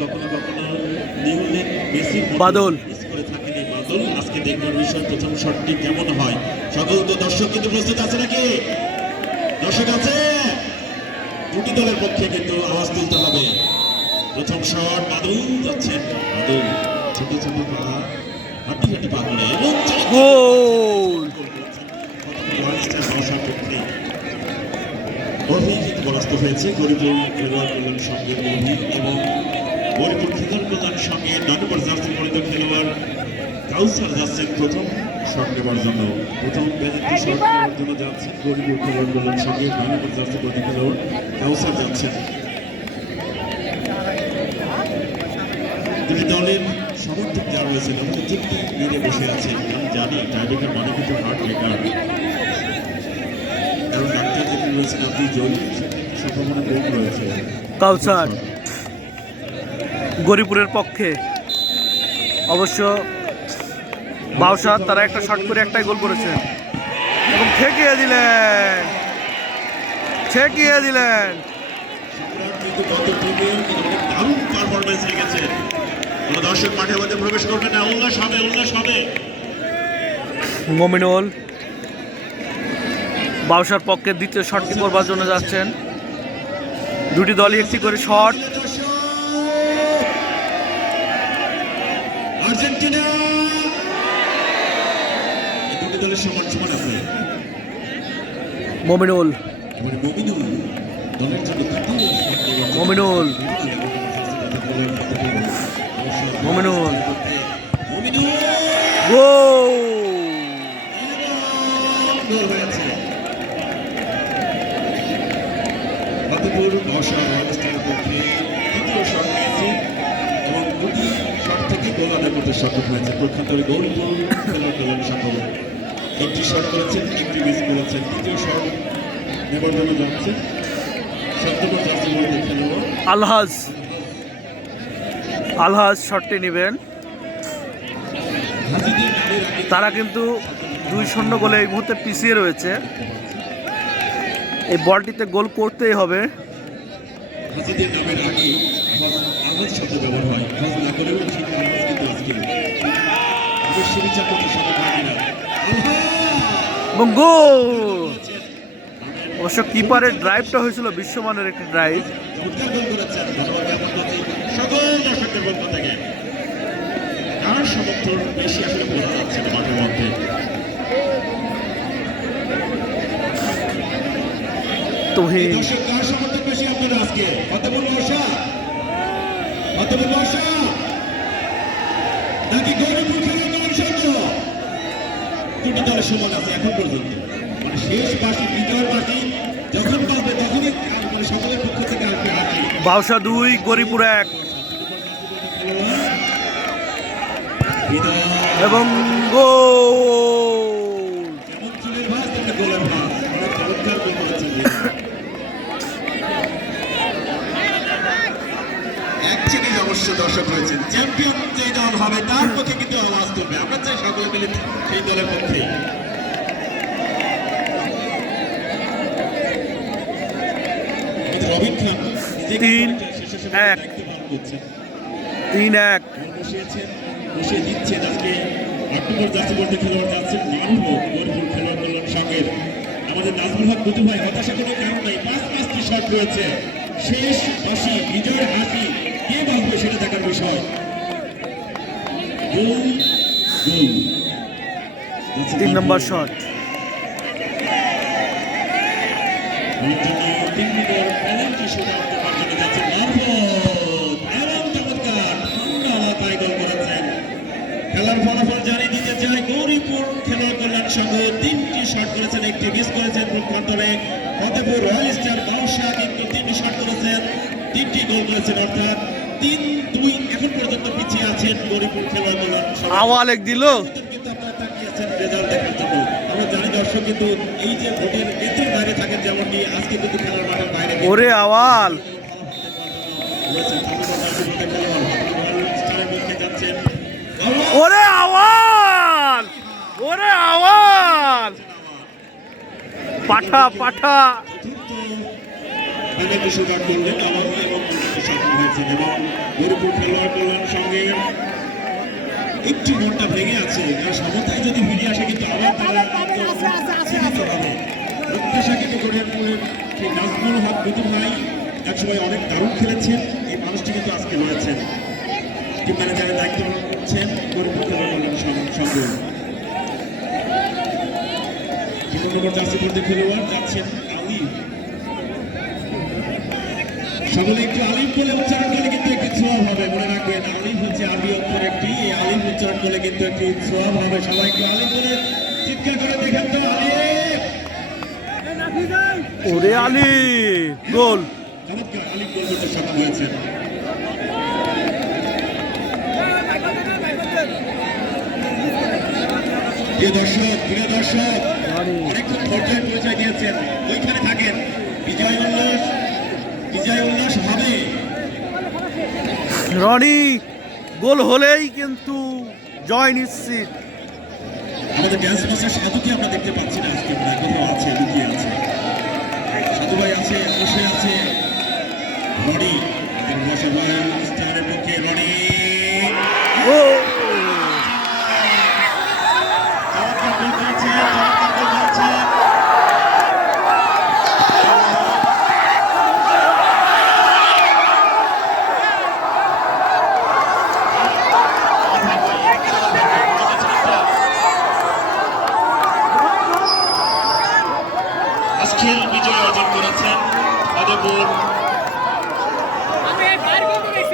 কখনো কখনো লিওনেল মেসির বাদল মিস করে থাকেন এই বাদল। আজকে দেখবার বিষয় প্রথম শটটি কেমন হয়। সকল তো দর্শক কিন্তু প্রস্তুত আছে নাকি? দর্শক আছে? দুটি দলের পক্ষে কিন্তু আওয়াজ তুলতে হবে। প্রথম শট বাদল যাচ্ছেন, বাদল ছোট ছোট পা হাঁটি হাঁটি পা করে এবং গোল। অভিজিৎ পরাস্ত হয়েছে গরিপুর খেলোয়াড় কল্যাণ সঙ্গের অভিজিৎ এবং গরিপুর খেলোয়াড় কল্যাণ সঙ্গে 9 নম্বর জার্সি পরিত খেলোয়াড় কাউসার যাচ্ছেন প্রথম শট নেবার জন্য। প্রথম পেনাল্টি শট নেবার জন্য যাচ্ছেন গরিপুর খেলোয়াড় কল্যাণ সঙ্গে 9 নম্বর জার্সি পরিত খেলোয়াড় কাউসার যাচ্ছেন। দুটি দলের সমর্থক যারা রয়েছেন আমাদের যুক্তি নিয়ে বসে আছেন। আমি জানি টাইব্রেকার মানে কিন্তু হার্ড ব্রেকার, কারণ ডাক্তার যেখানে রয়েছেন আপনি জয়ী সম্ভাবনা কম রয়েছে। কাউসার গরিপুরের পক্ষে অবশ্য বাউসার তারা একটা শট করে একটাই গোল করেছে এবং ঠেকিয়ে দিলেন কিন্তু গত টিমে দারুণ পারফরমেন্স রেখেছে। কোনো দর্শক মাঠের মধ্যে প্রবেশ করবে না, উল্লাস হবে। মমিনুল বাউসার পক্ষে দ্বিতীয় শটটি করবার জন্য যাচ্ছেন। দুটি দলই একটি করে শট। আর্জেন্টিনা দুটি দলের সমান আছে। মমিনুল দলের জন্য মমিনুল গোল হয়েছে। ফতেপুর ভাষা রাজস্থানের পক্ষে দ্বিতীয় শট নিয়েছে এবং দুটি শট থেকে গোল আদায় করতে সক্ষম হয়েছে। প্রখ্যাতরে গৌরীপুর খেলোয়াড় কল্যাণ সংঘ একটি শট করেছেন, একটি মিস করেছেন। দ্বিতীয় শট নেবার জন্য যাচ্ছে 7 নম্বর জার্সি পরিত খেলোয়াড় আলহাজ শটটি নেবেন। তারা কিন্তু 2-0 গোলে এই মুহূর্তে পিছিয়ে রয়েছে। এই বলটিতে গোল করতেই হবে। হাজিদের নামের আগে আলহাজ শব্দ ব্যবহার হয়, হজ না করেও ঠিক আলহাজ কিন্তু আজকে অবশ্যই বিচার করতে সক্ষম হয় না। এবং গোল। অবশ্য কিপারের ড্রাইভটা হয়েছিল বিশ্বমানের একটি ড্রাইভ। চমৎকার গোল করেছেন। ধন্যবাদ জ্ঞাপন করছি সকল দর্শকদের পক্ষ থেকে। কার সমর্থন বেশি আসলে বোঝা যাচ্ছে না মাঠের মধ্যে। দর্শক কার সমর্থন বেশি আপনারা আজকে? ফতেপুর ভাষা নাকি গৌরীপুর খেলোয়াড় সংঘ? দুটি দলের সমান আছে এখন পর্যন্ত। মানে শেষ বাসি বিজয়ের বাসি যখন পাবে তখনই মানে সকলের পক্ষ থেকে আসবে হাসি। বাউসা 2 গরিপুর 1 এবং গোল। যেমন চুলের ভাস তেমনি গোলের ভাস, অনেক চমৎকার গোল করেছেন। এক জিনিস অবশ্য দর্শক রয়েছেন, চ্যাম্পিয়ন যে দল হবে তার পক্ষে কিন্তু আওয়াজ তুলবে। আমরা চাই সকলে মিলে সেই দলের পক্ষে। রবিন খান 3-1 বসে দিচ্ছেন। আজকে 8 নম্বর জার্সি পরিত খেলোয়াড় যাচ্ছেন মারুফ গরিপুর খেলোয়াড় কল্যাণ সংঘের। আমাদের নাজমুল হক বুধু ভাই হতাশা কোনো কারণ নেই। 5-5টি শট রয়েছে। শেষ হাসি বিজয়ের হাসি কে বাঁধবে সেটা দেখার বিষয়। 3 নম্বর শট। খেলার ফলাফল জানিয়ে দিতে চাই, গৌরীপুর খেলোয়াড় কল্যাণ সংঘ 3টি শট করেছেন, একটি মিস করেছেন। প্রক্ষান্তরে ফতেপুর রয়্যাল স্টার বাউসা কিন্তু 3টি শট করেছেন, 3টি গোল করেছেন, অর্থাৎ 3-2 এখন পর্যন্ত পিছিয়ে আছেন গৌরীপুর খেলোয়াড় কল্যাণ সংঘ। আওয়ালেক দিল কিন্তু আপনারা তাকিয়েছেন রেজাল্ট দেখার জন্য। আমরা জানি দর্শক কিন্তু এই যে ভোটের কেন্দ্রের বাইরে থাকেন, যেমনটি আজকে কিন্তু খেলার মাঠের বাইরে। ওরে আওয়াল পাঠা সুযোগ করলেন এবং সক্ষম হয়েছেন এবং গৌরীপুর খেলোয়াড় কল্যাণ সঙ্গে একটু মনটা ভেঙে আছে, কারণ সমতায় যদি ফিরে আসে কিন্তু আবার তারা জীবিত হবে। প্রত্যাশা কিন্তু গৌরীপুরের সেই নাজমুল হক দুটো ভাই একসময় অনেক দারুণ খেলেছেন, এই মানুষটি কিন্তু আজকে রয়েছেন, টিম ম্যানেজারের দায়িত্ব পালন করছেন গৌরীপুর খেলোয়াড় কল্যাণ সঙ্গে। 13 নম্বর জার্সি পরতে খেলোয়াড় যাচ্ছেন আলিফ। সকলে একটু আলিফ বলে উচ্চারণ করলে কিন্তু একটি ছোঁয়াব হবে, মনে রাখবেন আলিফ হচ্ছে আরবি অক্ষর একটি, এই আলিফ উচ্চারণ করলে কিন্তু একটি ছোঁয়াব হবে। সবাই একটু আলিফ বলে চিৎকার করে দেখেন তো, আলিফ। ওরে আলী গোল। চমৎকার, আলিফ গোল করতে সক্ষম হয়েছেন। প্রিয় দর্শক অনেকক্ষণ ধৈর্যের পরিচয় দিয়েছেন, ওইখানে থাকেন। বিজয় উল্লাস হবে। রনি গোল হলেই কিন্তু জয় নিশ্চিত। আমাদের ড্যান্স মাস্টার সাধুকে আমরা দেখতে পাচ্ছি না আজকে, মনে হয় কোথাও আছে, লুকিয়ে আছে। সাধু ভাই আছে, বসে আছে। রনি স্টারের পক্ষে রনি ও চমৎকার গোল করেছে, চমৎকার গোল করেছে। আজকের বিজয় অর্জন করেছেন আদবপুর